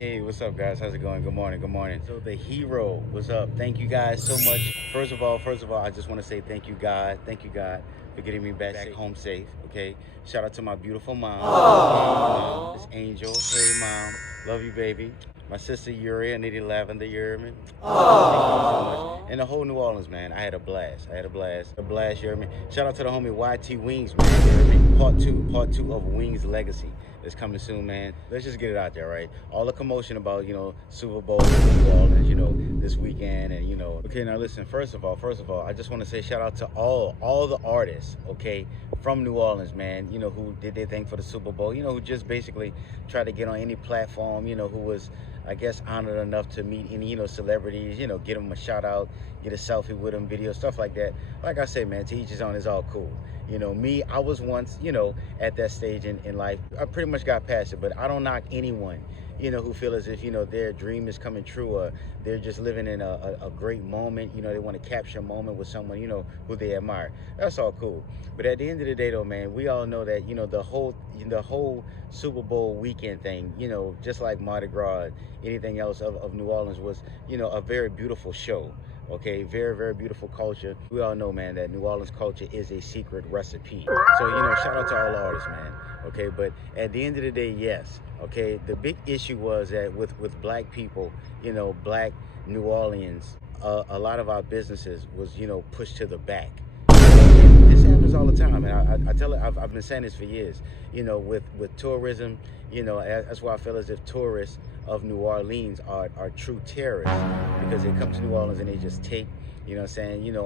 Hey, what's up, guys? How's it going? Good morning. Good morning. So the hero, what's up? Thank you guys so much. First of all, I just want to say thank you, God. Thank you, God, for getting me back home safe. Okay. Shout out to my beautiful mom. Aww. This Angel. Hey, mom. Love you, baby. My sister Yuri, Nitty Lavender, you hear me? Aww. Thank you so much. And the whole New Orleans, man. I had a blast. A blast, you hear me? Shout out to the homie YT Wings, man. You hear me? Part two of Wings Legacy. It's coming soon, man. Let's just get it out there, right? All the commotion about, Super Bowl in New Orleans, this weekend, and Okay, now listen. First of all, I just want to say shout out to all the artists, okay, from New Orleans, man. Who did their thing for the Super Bowl. Who just basically tried to get on any platform. Who was, I guess, honored enough to meet any, celebrities. Get them a shout out, get a selfie with them, video, stuff like that. Like I say, man, to each his own. Is all cool. Me, I was once, at that stage in life. I pretty much got past it, but I don't knock anyone, who feel as if, their dream is coming true, or they're just living in a great moment. They want to capture a moment with someone, who they admire. That's all cool. But at the end of the day, though, man, we all know that, the whole Super Bowl weekend thing, just like Mardi Gras, anything else of New Orleans was, a very beautiful show. Okay, very, very beautiful culture. We all know, man, that New Orleans culture is a secret recipe. So, shout out to all the artists, man. Okay, but at the end of the day, yes. Okay, the big issue was that with black people, black New Orleans, a lot of our businesses was, pushed to the back. This happens all the time, and I tell it. I've been saying this for years. With tourism, that's why I feel as if tourists of New Orleans are true terrorists, because they come to New Orleans and they just take,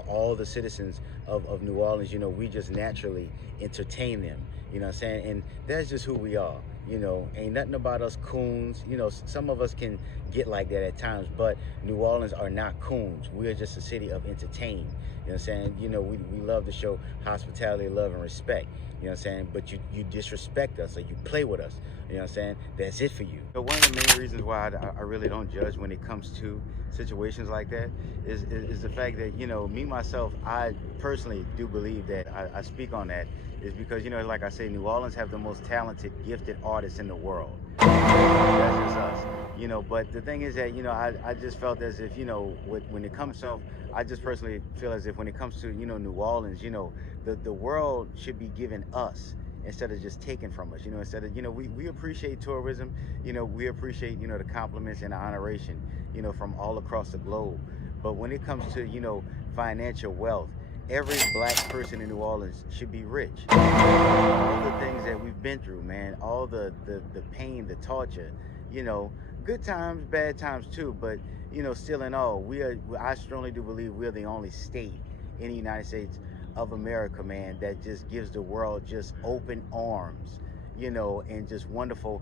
all the citizens of New Orleans, we just naturally entertain them, and that's just who we are. Ain't nothing about us coons. Some of us can get like that at times, but New Orleans are not coons. We are just a city of entertain. We love to show hospitality, love, and respect. But you disrespect us, or you play with us. That's it for you. So one of the main reasons why I really don't judge when it comes to situations like that is the fact that, me, myself, I personally do believe that I speak on that is because, like I say, New Orleans have the most talented, gifted artists in the world. That's just us. But the thing is that, I just felt as if, when it comes to, I just personally feel as if when it comes to, New Orleans, the world should be giving us instead of just taking from us, instead of, we appreciate tourism, we appreciate, the compliments and the honoration, from all across the globe. But when it comes to, financial wealth, every black person in New Orleans should be rich. All the things that we've been through, man, all the pain, the torture, good times, bad times too, but, still in all, I strongly do believe we're the only state in the United States of America, man, that just gives the world just open arms, and just wonderful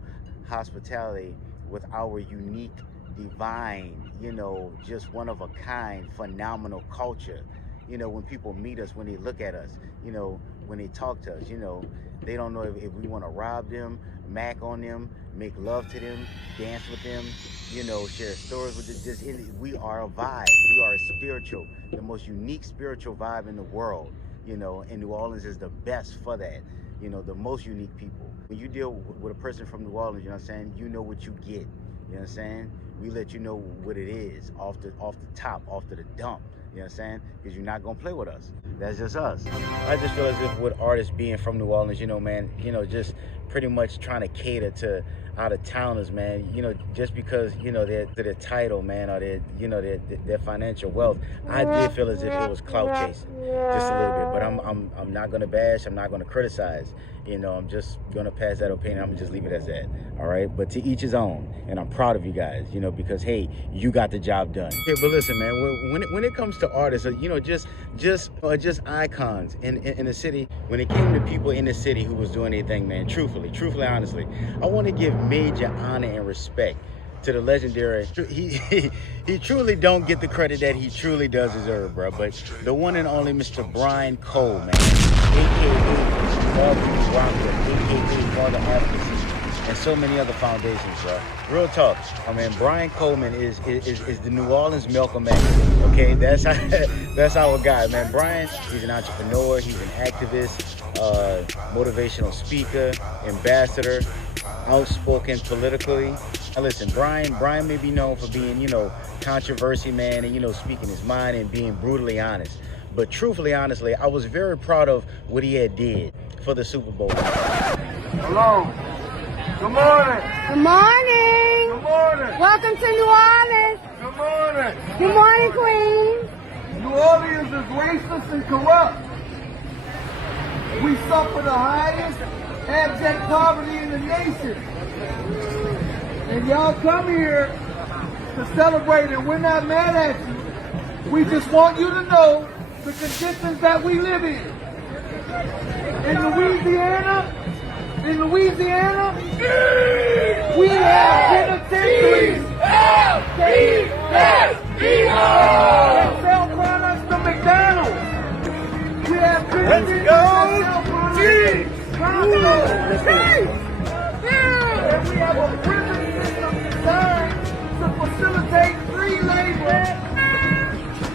hospitality with our unique, divine, just one of a kind, phenomenal culture. When people meet us, when they look at us, when they talk to us, they don't know if we want to rob them, mac on them, make love to them, dance with them, share stories with them. We are a vibe. We are a spiritual, the most unique spiritual vibe in the world, and New Orleans is the best for that, the most unique people. When you deal with a person from New Orleans, you know what you get, we let you know what it is off the top, off to the dump. Because you're not gonna play with us. That's just us. I just feel as if with artists being from New Orleans, man, just pretty much trying to cater to out of towners, man, just because, their title, man, or their financial wealth. I did feel as if it was clout chasing just a little bit, but I'm not gonna bash, I'm not gonna criticize. I'm just gonna pass that opinion. I'm gonna just leave it as that. All right. But to each his own. And I'm proud of you guys, because hey, you got the job done. Okay, but listen, man, when it comes to artists, just icons in the city, when it came to people in the city who was doing their thing, man, truthfully, honestly, I want to give major honor and respect to the legendary. He truly don't get the credit that he truly does deserve, bro. But the one and only Mr. Brian Cole, man, aka Father Rocker, aka Father Advocacy, and so many other foundations, bro. Real talk. Brian Coleman is the New Orleans Malcolm X. Okay, that's our guy, man. Brian, he's an entrepreneur, he's an activist, motivational speaker, ambassador. outspoken politically. Now listen, Brian may be known for being, controversy, man, and, speaking his mind and being brutally honest. But truthfully, honestly, I was very proud of what he had did for the Super Bowl. Hello. Good morning. Good morning. Good morning. Welcome to New Orleans. Good morning. Good morning, Queen. New Orleans is racist and corrupt. We suffer the highest abject poverty in the nation. And y'all come here to celebrate, and we're not mad at you. We just want you to know the conditions that we live in. In Louisiana, we have penitentiaries that sell products to McDonald's. We have penitentiaries that sell products. And we have a prison system designed to facilitate free labor.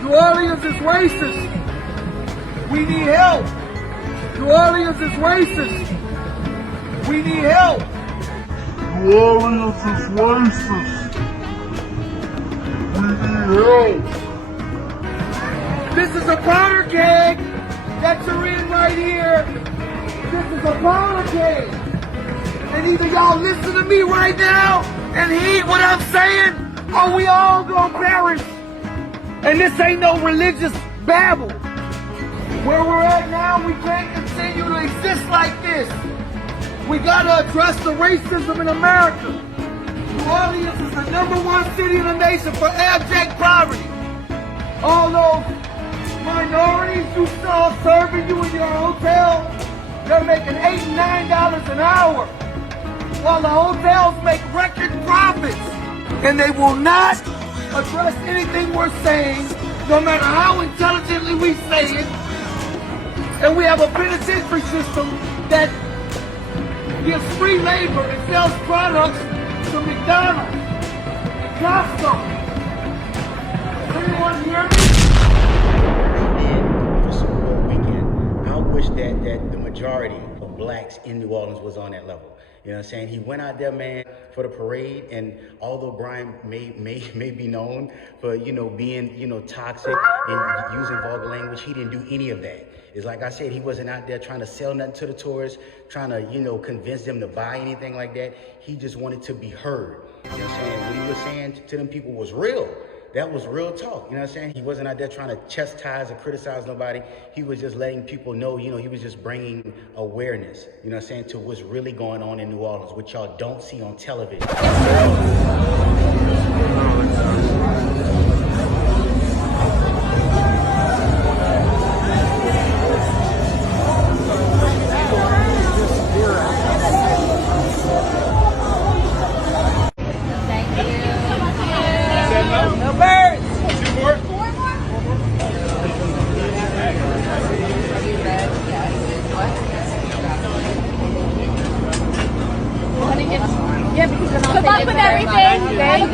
New Orleans is racist. We need help. New Orleans is racist. We need help. New Orleans is racist. We need help. This is a powder keg that you're in right here. This is a powder keg. And either y'all listen to me right now and heed what I'm saying, or we all gonna perish. And this ain't no religious babble. Where we're at now, we can't continue to exist like this. We gotta address the racism in America. New Orleans is the #1 city in the nation for abject poverty. All those minorities you saw serving you in your hotel, they're making $8 and $9 an hour, while the hotels make record profits. And they will not address anything we're saying, no matter how intelligently we say it. And we have a penitentiary system that gives free labor and sells products to McDonald's, Costco. Does anyone hear me? For Super Bowl weekend, I wish that the majority of blacks in New Orleans was on that level. You know what I'm saying? He went out there, man, for the parade, and although Brian may be known for, being, toxic and using vulgar language, he didn't do any of that. It's like I said, he wasn't out there trying to sell nothing to the tourists, trying to, convince them to buy anything like that. He just wanted to be heard. You know what I'm saying? What he was saying to them people was real. That was real talk, you know what I'm saying? He wasn't out there trying to chastise or criticize nobody. He was just letting people know, he was just bringing awareness, you know what I'm saying, to what's really going on in New Orleans, which y'all don't see on television. Good luck with everything. Thank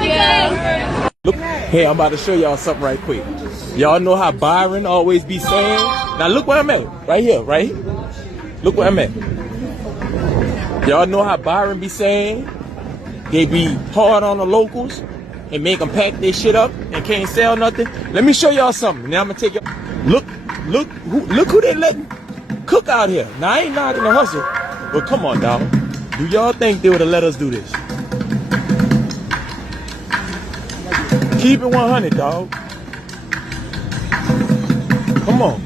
you. Look, hey, I'm about to show y'all something right quick. Y'all know how Byron always be saying? Now look where I'm at. Right here, right here. Look where I'm at. Y'all know how Byron be saying? They be hard on the locals and make them pack their shit up and can't sell nothing. Let me show y'all something. Now I'm gonna take y'all. Look who they letting cook out here. Now I ain't knocking the hustle, but come on, dog. Do y'all think they would have let us do this? Keep it 100, dog. Come on.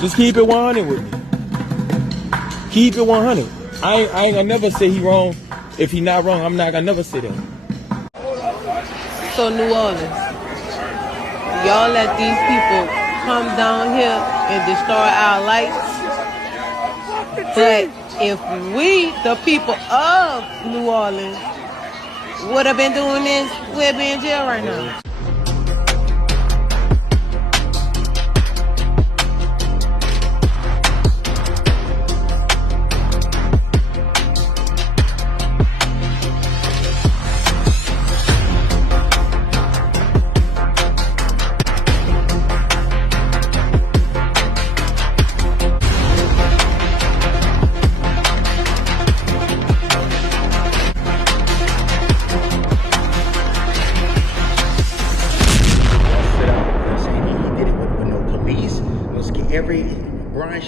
Just keep it 100 with me. Keep it 100. I ain't gonna never say he wrong. If he not wrong, I'm not gonna never say that. So New Orleans, y'all let these people come down here and destroy our lights. But if we, the people of New Orleans, would have been doing this, we'd be in jail right now.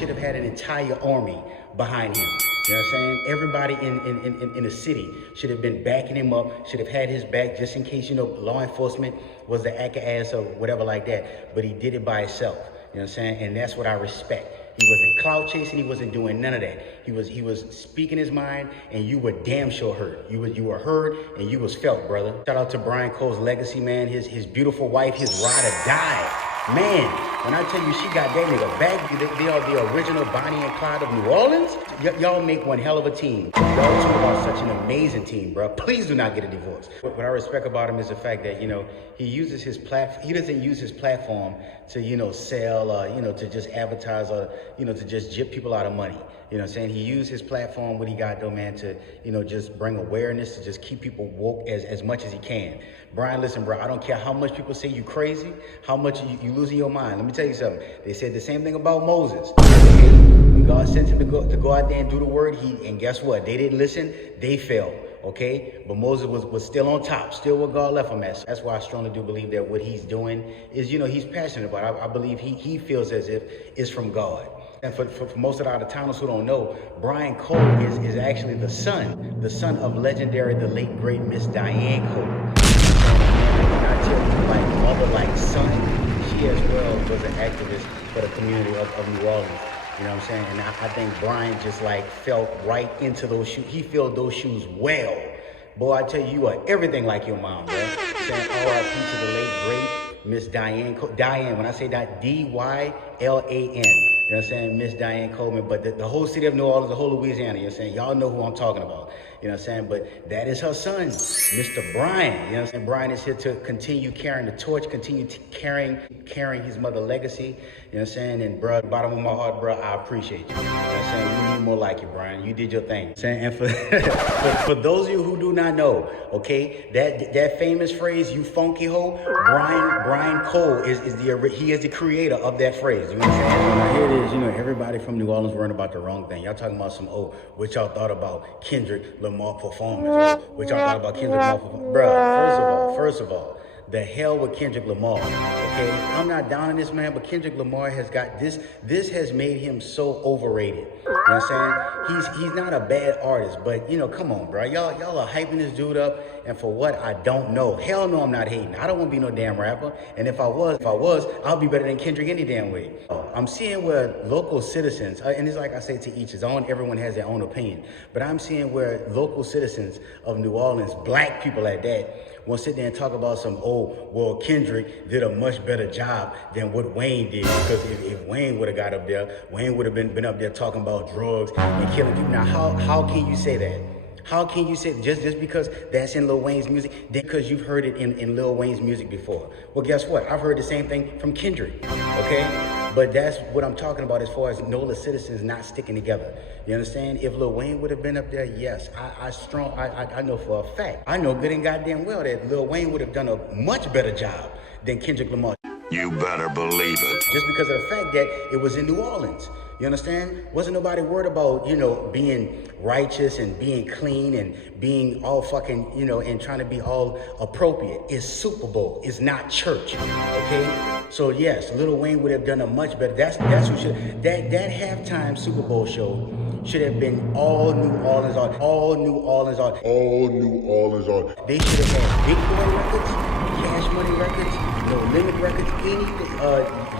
should have had an entire army behind him. You know what I'm saying? Everybody in the city should have been backing him up, should have had his back just in case, you know, law enforcement was the ass or whatever like that. But he did it by himself. You know what I'm saying? And that's what I respect. He wasn't clout chasing, he wasn't doing none of that. He was speaking his mind, and you were damn sure heard. You were heard and you was felt, brother. Shout out to Brian Cole's legacy, man. His beautiful wife, his ride or die. Man, when I tell you she got that nigga back, they are the original Bonnie and Clyde of New Orleans. Y'all make one hell of a team. Y'all two are such an amazing team, bro. Please do not get a divorce. What I respect about him is the fact that, you know, he uses his platform. He doesn't use his platform to, you know, sell or, you know, to just advertise or, you know, to just jip people out of money. You know what I'm saying? He used his platform, what he got though, man, to, you know, just bring awareness, to just keep people woke as much as he can. Brian, listen, bro, I don't care how much people say you crazy, how much you losing your mind. Let me tell you something. They said the same thing about Moses. Okay? When God sent him to go out there and do the word, and guess what? They didn't listen, they fell. Okay, but Moses was still on top, still where God left him at. That's why I strongly do believe that what he's doing is, you know, he's passionate about it. I believe he feels as if it's from God. And for most of the out-of-towners who don't know, Brian Cole is actually the son of legendary, the late great Miss Diane Cole. When I tell you, like mother, like son, she as well was an activist for the community of New Orleans. You know what I'm saying? And I think Brian just like felt right into those shoes. He filled those shoes well. Boy, I tell you, you are everything like your mom, bro. Saying R.I.P. to the late great Miss Diane. Diane, when I say that, D-Y-L-A-N. You know what I'm saying? Miss Diane Coleman. But the whole city of New Orleans, the whole Louisiana, you know what I'm saying? Y'all know who I'm talking about. You know what I'm saying? But that is her son, Mr. Brian. You know what I'm saying? Brian is here to continue carrying the torch, continue carrying his mother's legacy. You know what I'm saying? And bro, bottom of my heart, bro, I appreciate you. You know what I'm saying? We need more like you, Brian. You did your thing. You know what I'm saying? And for those of you who do not know, okay, that famous phrase, you funky hoe, Brian Cole is the creator of that phrase. You know what I'm saying? Now here it is, you know, everybody from New Orleans worrying about the wrong thing. Y'all talking about some, what y'all thought about Kendrick Lamar performance, what y'all thought about Kendrick Lamar performance. Bruh, first of all, the hell with Kendrick Lamar, okay? I'm not down on this man, but Kendrick Lamar has got this has made him so overrated. You know what I'm saying? He's not a bad artist, but you know, come on, bro. Y'all are hyping this dude up, and for what? I don't know. Hell no, I'm not hating. I don't want to be no damn rapper. And if I was, I'll be better than Kendrick any damn way. I'm seeing where local citizens, and it's like I say, to each his own, everyone has their own opinion, but I'm seeing where local citizens of New Orleans, black people at that, will sit there and talk about some, well, Kendrick did a much better job than what Wayne did, because if Wayne would have got up there, Wayne would have been up there talking about drugs and killing people. Now, how can you say that? How can you say just because that's in Lil Wayne's music, because you've heard it in Lil Wayne's music before? Well, guess what? I've heard the same thing from Kendrick, okay? But that's what I'm talking about as far as NOLA citizens not sticking together. You understand? If Lil Wayne would have been up there, yes, I know for a fact. I know good and goddamn well that Lil Wayne would have done a much better job than Kendrick Lamar. You better believe it. Just because of the fact that it was in New Orleans. You understand? Wasn't nobody worried about, you know, being righteous and being clean and being all fucking, you know, and trying to be all appropriate. It's Super Bowl. It's not church. Okay? So yes, Lil Wayne would have done a much better. That's who should. That halftime Super Bowl show should have been all New Orleans artists. All New Orleans artists. All New Orleans artists. They should have had Big Boy Records, Cash Money Records, No Limit Records, any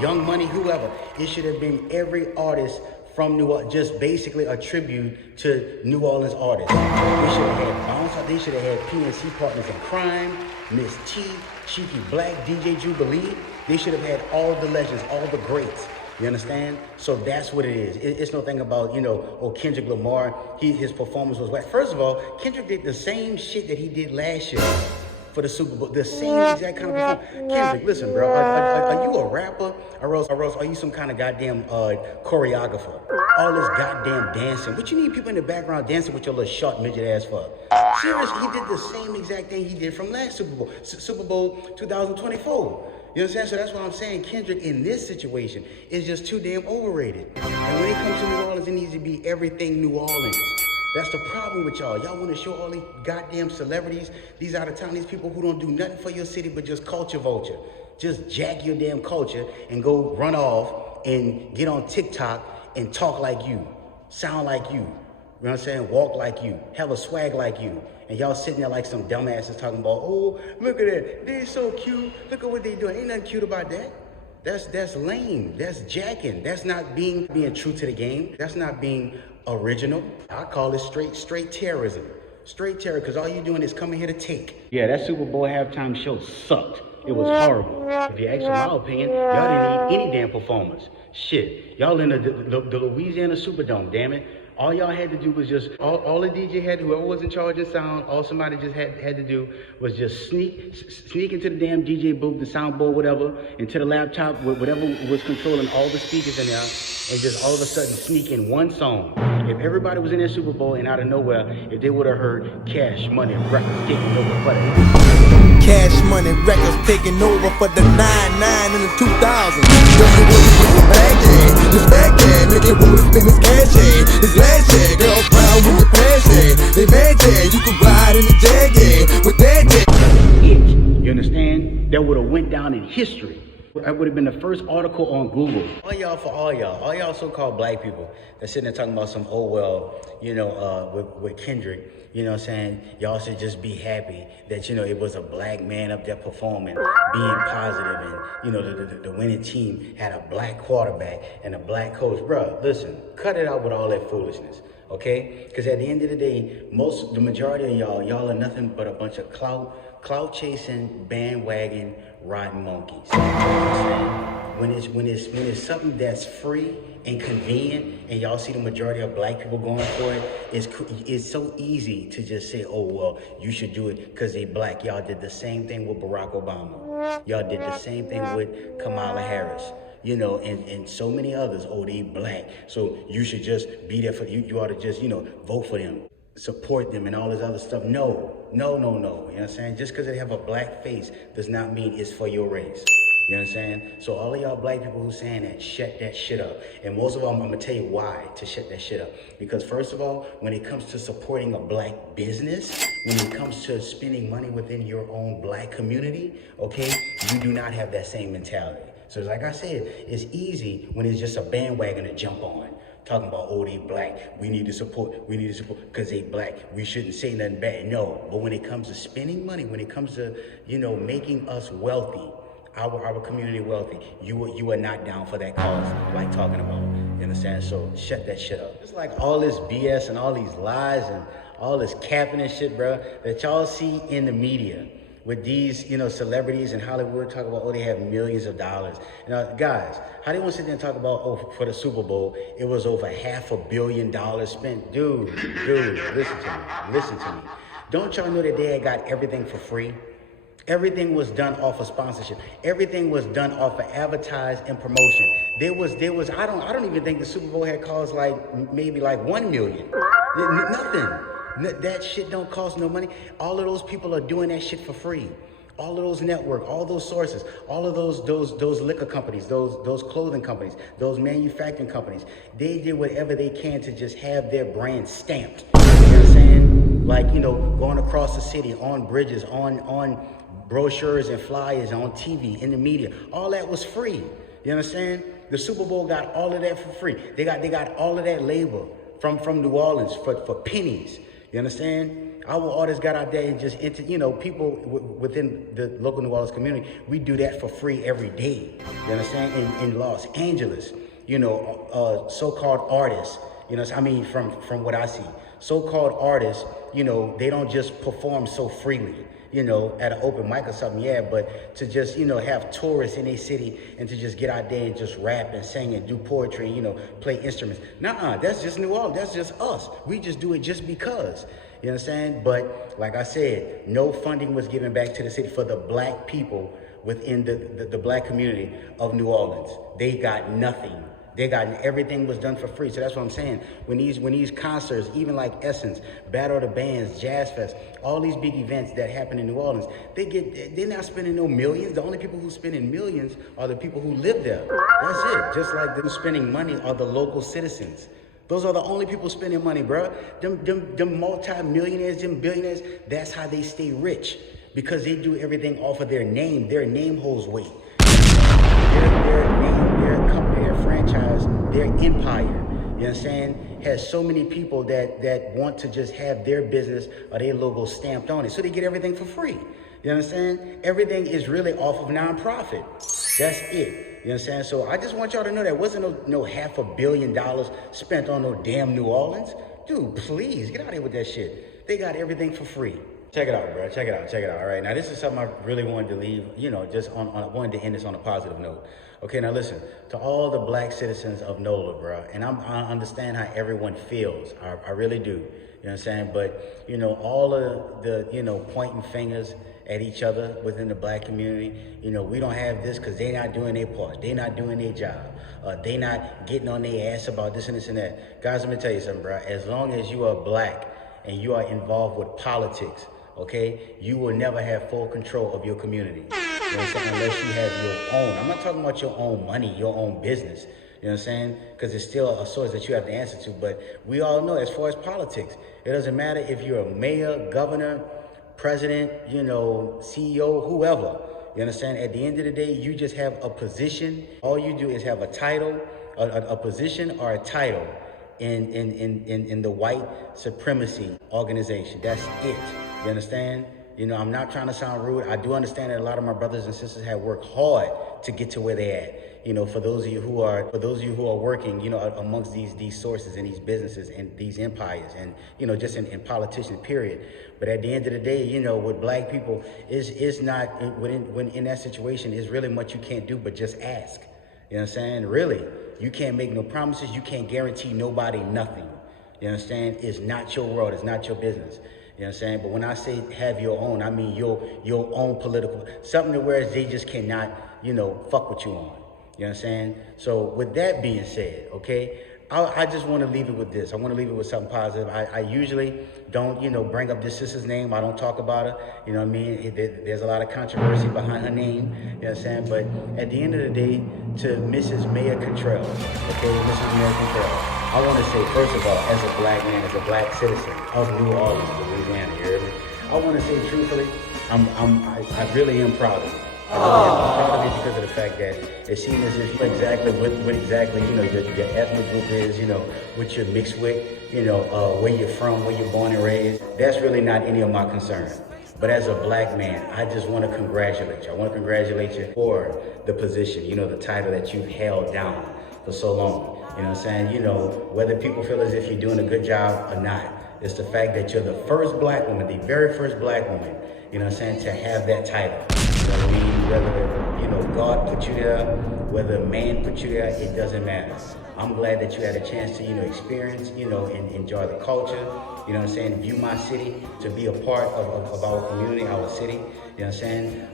Young Money, whoever. It should have been every artist from New Orleans, just basically a tribute to New Orleans artists. They should have had Bounce. They should have had PNC Partners in Crime, Miss T, Cheeky Black, DJ Jubilee. They should have had all the legends, all the greats. You understand? So that's what it is. It's no thing about, you know, Kendrick Lamar, his performance was whack. First of all, Kendrick did the same shit that he did last year for the Super Bowl. The same exact kind of performance. Kendrick, listen, bro, are you a rapper or else are you some kind of goddamn choreographer? All this goddamn dancing. What you need people in the background dancing with your little short midget ass for? Seriously, he did the same exact thing he did from last Super Bowl, Super Bowl 2024. You understand? So that's why I'm saying Kendrick in this situation is just too damn overrated. And when it comes to New Orleans, it needs to be everything New Orleans. That's the problem with y'all. Y'all want to show all these goddamn celebrities, these out of town, these people who don't do nothing for your city but just culture vulture. Just jack your damn culture and go run off and get on TikTok and talk like you, sound like you. You know what I'm saying? Walk like you, have a swag like you. And y'all sitting there like some dumbasses talking about, oh, look at that, they're so cute. Look at what they doing. Ain't nothing cute about that. That's lame. That's jacking. That's not being true to the game. That's not being original. I call it straight terrorism. Straight terror, because all you're doing is coming here to take. Yeah, that Super Bowl halftime show sucked. It was horrible. If you ask my opinion, y'all didn't need any damn performance. Shit, y'all in the Louisiana Superdome, damn it. All y'all had to do was just, all the DJ had, whoever was in charge of sound, all somebody just had to do was just sneak into the damn DJ booth, the soundboard, whatever, into the laptop, whatever was controlling all the speakers in there, and just all of a sudden sneak in one song. If everybody was in that Super Bowl and out of nowhere, if they would have heard Cash Money Records taking over for the Cash Money Records taking over for the 99 in the 2000s. This bag, make it wanna spend this cash, this last year, girl proud with the passion. They mad, you can ride in the Jag, with that. You understand? That would have went down in history. That would have been the first article on Google. All y'all so-called black people that's sitting there talking about some, oh, well, you know, with Kendrick, you know what I'm saying? Y'all should just be happy that, you know, it was a black man up there performing, being positive, and, you know, the winning team had a black quarterback and a black coach. Bruh, listen, cut it out with all that foolishness, okay? Because at the end of the day, the majority of y'all are nothing but a bunch of clout chasing, bandwagon, riding monkeys. You know what I'm saying? When it's something that's free and convenient, and y'all see the majority of black people going for it, it's so easy to just say, oh, well, you should do it because they black. Y'all did the same thing with Barack Obama. Y'all did the same thing with Kamala Harris. You know, and so many others. Oh, they black, so you should just be there for you. You ought to just, you know, vote for them, support them, and all this other stuff. No. You know what I'm saying? Just because they have a black face does not mean it's for your race. You know what I'm saying? So all of y'all black people who saying that, shut that shit up. And most of all, I'm gonna tell you why to shut that shit up. Because first of all, when it comes to supporting a black business, when it comes to spending money within your own black community, okay, you do not have that same mentality. So like I said, it's easy when it's just a bandwagon to jump on. Talking about, oh, they black, we need to support, because they black, we shouldn't say nothing bad. No, but when it comes to spending money, when it comes to, you know, making us wealthy, our community wealthy, you are not down for that cause, like talking about. You understand? So shut that shit up. It's like all this BS and all these lies and all this capping and shit, bro, that y'all see in the media. With these, you know, celebrities in Hollywood talk about, oh, they have millions of dollars. Now, guys, how do you want to sit there and talk about, oh, for the Super Bowl, it was over $500 million spent? Dude, listen to me. Don't y'all know that they had got everything for free? Everything was done off of sponsorship. Everything was done off of advertising and promotion. There was, I don't even think the Super Bowl had cost maybe $1 million. Nothing. That shit don't cost no money. All of those people are doing that shit for free. All of those network, all those sources, all of those liquor companies, those clothing companies, those manufacturing companies, they did whatever they can to just have their brand stamped. You know what I'm saying? Like, you know, going across the city, on bridges, on brochures and flyers, on TV, in the media. All that was free. You understand? The Super Bowl got all of that for free. They got all of that labor from New Orleans for pennies. You understand? Our artists got out there and just, you know, people within the local New Orleans community, we do that for free every day. You understand? In Los Angeles, you know, so-called artists, you know, I mean, from what I see, so-called artists, you know, they don't just perform so freely, you know, at an open mic or something, yeah, but to just, you know, have tourists in a city and to just get out there and just rap and sing and do poetry and, you know, play instruments. Nuh-uh, that's just New Orleans, that's just us. We just do it just because, you understand? But like I said, no funding was given back to the city for the black people within the black community of New Orleans. They got nothing. Everything was done for free. So that's what I'm saying. When these concerts, even like Essence, Battle of the Bands, Jazz Fest, all these big events that happen in New Orleans, they're not spending no millions. The only people who spending millions are the people who live there. That's it. Just like those spending money are the local citizens. Those are the only people spending money, bro. Them multi-millionaires, them billionaires, that's how they stay rich. Because they do everything off of their name. Their name holds weight. Their name, their company, their franchise, their empire. you understand, has so many people that want to just have their business or their logo stamped on it, so they get everything for free. You understand? Everything is really off of nonprofit. That's it. You understand? So I just want y'all to know that wasn't no $500 million spent on no damn New Orleans. Dude, please, get out of here with that shit. They got everything for free. Check it out, bro. Check it out. Check it out. All right. Now, this is something I really wanted to leave, just I wanted to end this on a positive note. Okay, now listen, to all the black citizens of NOLA, bro, and I understand how everyone feels. I really do. You know what I'm saying? But, all of the, pointing fingers at each other within the black community, we don't have this because they not doing their part. They not doing their job. They not getting on their ass about this and this and that. Guys, let me tell you something, bro. As long as you are black and you are involved with politics, okay, you will never have full control of your community. You know what I'm saying? Unless you have your own. I'm not talking about your own money, your own business. You know what I'm saying? Because it's still a source that you have to answer to. But we all know, as far as politics, it doesn't matter if you're a mayor, governor, president, CEO, whoever. You understand? At the end of the day, you just have a position. All you do is have a title, a position or a title in the white supremacy organization. That's it. You understand? I'm not trying to sound rude. I do understand that a lot of my brothers and sisters have worked hard to get to where they're at. For those of you who are working, amongst these sources and these businesses and these empires and, just in politicians, period. But at the end of the day, with black people, it's not, when in that situation, it's really much you can't do but just ask. You know what I'm saying? Really, you can't make no promises. You can't guarantee nobody nothing. You understand? It's not your world. It's not your business. You know what I'm saying? But when I say have your own, I mean your own political, something to where they just cannot, fuck with you on. You know what I'm saying? So with that being said, okay, I just want to leave it with this. I want to leave it with something positive. I usually don't, bring up this sister's name. I don't talk about her. You know what I mean? There's a lot of controversy behind her name. You know what I'm saying? But at the end of the day, to Mrs. Maya Contrell, okay, Mrs. Maya Contrell, I want to say, first of all, as a black man, as a black citizen of New Orleans, Louisiana, you hear me? I want to say truthfully, I really am proud of you. I'm proud of you because of the fact that it seems as if you exactly what exactly your ethnic group is, what you're mixed with, where you're from, where you're born and raised. That's really not any of my concern. But as a black man, I just want to congratulate you. I want to congratulate you for the position, the title that you've held down for so long. You know what I'm saying? Whether people feel as if you're doing a good job or not, it's the fact that you're the first black woman, the very first black woman, you know what I'm saying, to have that title. You know what I mean? Whether, God put you there, whether man put you there, it doesn't matter. I'm glad that you had a chance to, experience, and enjoy the culture, you know what I'm saying, view my city, to be a part of our community, our city, you know what I'm saying?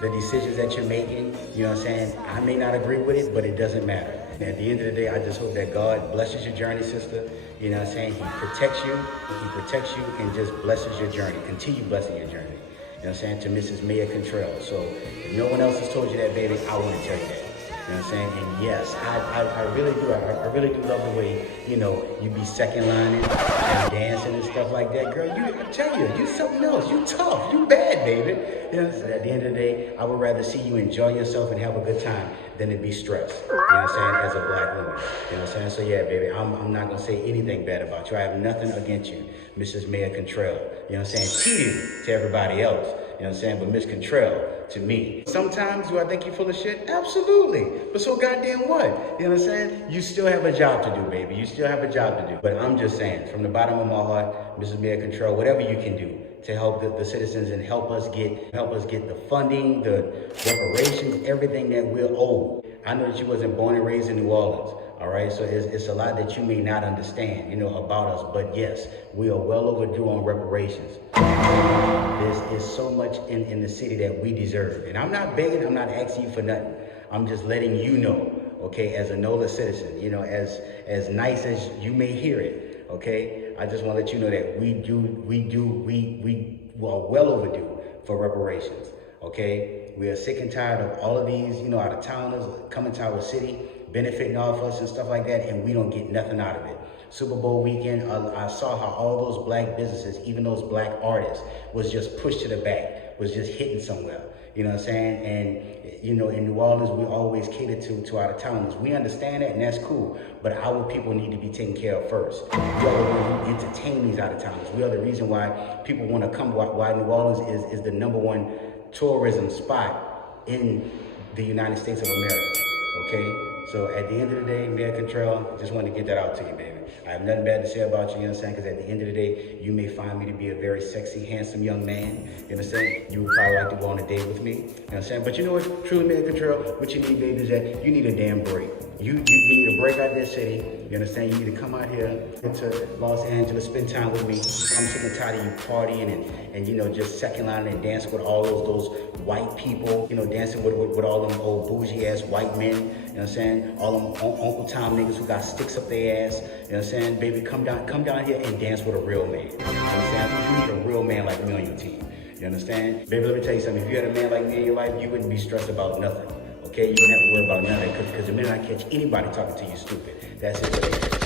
The decisions that you're making, you know what I'm saying, I may not agree with it, but it doesn't matter. And at the end of the day, I just hope that God blesses your journey, sister. You know what I'm saying? He protects you and just blesses your journey. Continue blessing your journey. You know what I'm saying? To Mrs. Maya Contrell. So if no one else has told you that, baby, I want to tell you that. You know what I'm saying? And yes, I really do. I really do love the way, you be second lining and dancing and stuff like that. Girl, I tell you something else. You tough. You bad, baby. You know what I'm saying? At the end of the day, I would rather see you enjoy yourself and have a good time than to be stressed. You know what I'm saying? As a black woman. You know what I'm saying? So yeah, baby, I'm not going to say anything bad about you. I have nothing against you, Mrs. Maya Contrell. You know what I'm saying? Cheating to everybody else. You know what I'm saying? But Miss Contrell, to me, sometimes do I think you're full of shit? Absolutely. But so goddamn what? You know what I'm saying? You still have a job to do, baby. You still have a job to do. But I'm just saying, from the bottom of my heart, Mrs. Maya Contrell, whatever you can do to help the citizens and help us get the funding, the reparations, everything that we're owed. I know that you wasn't born and raised in New Orleans. All right, so it's a lot that you may not understand, about us. But yes, we are well overdue on reparations. There's so much in the city that we deserve. And I'm not begging, I'm not asking you for nothing. I'm just letting you know, okay, as a NOLA citizen, as nice as you may hear it, okay? I just want to let you know that we are well overdue for reparations, okay? We are sick and tired of all of these, out-of-towners coming to our city, benefiting off us and stuff like that, and we don't get nothing out of it. Super Bowl weekend, I saw how all those black businesses, even those black artists, was just pushed to the back, was just hitting somewhere. You know what I'm saying? And, you know, in New Orleans, we always cater to out of towners. We understand that, and that's cool. But our people need to be taken care of first. We are the ones who entertain these out of towners. We are the reason why people want to come, why New Orleans is the #1 tourism spot in the United States of America. Okay? So at the end of the day, Mayor Cantrell, just wanted to get that out to you, baby. I have nothing bad to say about you, you understand? Because at the end of the day, you may find me to be a very sexy, handsome young man, you understand? You would probably like to go on a date with me, you understand? But you know what, truly, Mayor Cantrell, what you need, baby, is that you need a damn break. You need to break out this city, you understand? You need to come out here to Los Angeles, spend time with me. I'm sick and tired of you partying and you know, just second line and dancing with all those white people, you know, dancing with all them old bougie ass white men, you know what I'm saying? All them Uncle Tom niggas who got sticks up their ass, you know what I'm saying? Baby, come down here and dance with a real man, you understand? You need a real man like me on your team, you understand? Baby, let me tell you something, if you had a man like me in your life, you wouldn't be stressed about nothing. Okay, you don't have to worry about none of that because the minute I catch anybody talking to you stupid, that's it.